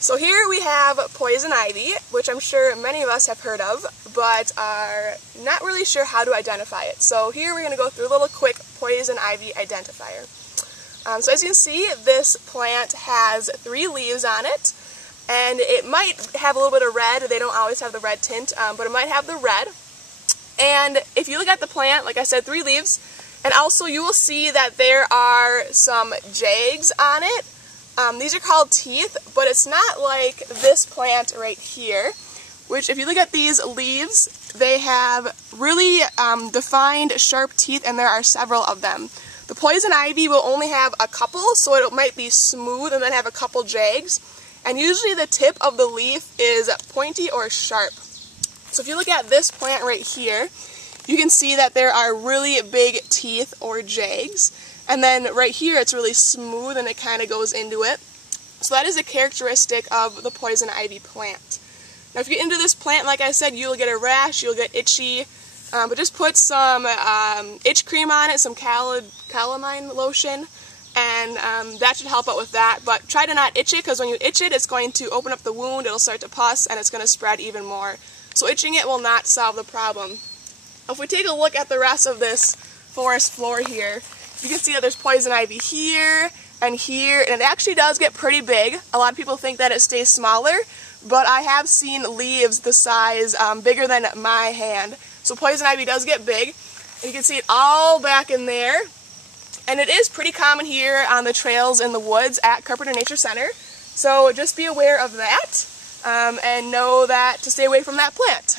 So here we have poison ivy, which I'm sure many of us have heard of, but are not really sure how to identify it. So here we're going to go through a little quick poison ivy identifier. So as you can see, this plant has 3 leaves on it, and it might have a little bit of red. They don't always have the red tint, but it might have the red. And if you look at the plant, like I said, 3 leaves, and also you will see that there are some jags on it. These are called teeth, but it's not like this plant right here, which if you look at these leaves, they have really defined sharp teeth, and there are several of them. The poison ivy will only have a couple, so it might be smooth and then have a couple jags, and usually the tip of the leaf is pointy or sharp. So if you look at this plant right here, you can see that there are really big teeth or jags. And then right here it's really smooth and it kind of goes into it. So that is a characteristic of the poison ivy plant. Now if you get into this plant, like I said, you'll get a rash, you'll get itchy, but just put some itch cream on it, some calamine lotion, and that should help out with that. But try to not itch it, because when you itch it, it's going to open up the wound, it'll start to pus, and it's going to spread even more. So itching it will not solve the problem. If we take a look at the rest of this forest floor here, you can see that there's poison ivy here and here, and it actually does get pretty big. A lot of people think that it stays smaller, but I have seen leaves the size bigger than my hand. So poison ivy does get big, and you can see it all back in there. And it is pretty common here on the trails in the woods at Carpenter Nature Center. So just be aware of that, and know that to stay away from that plant.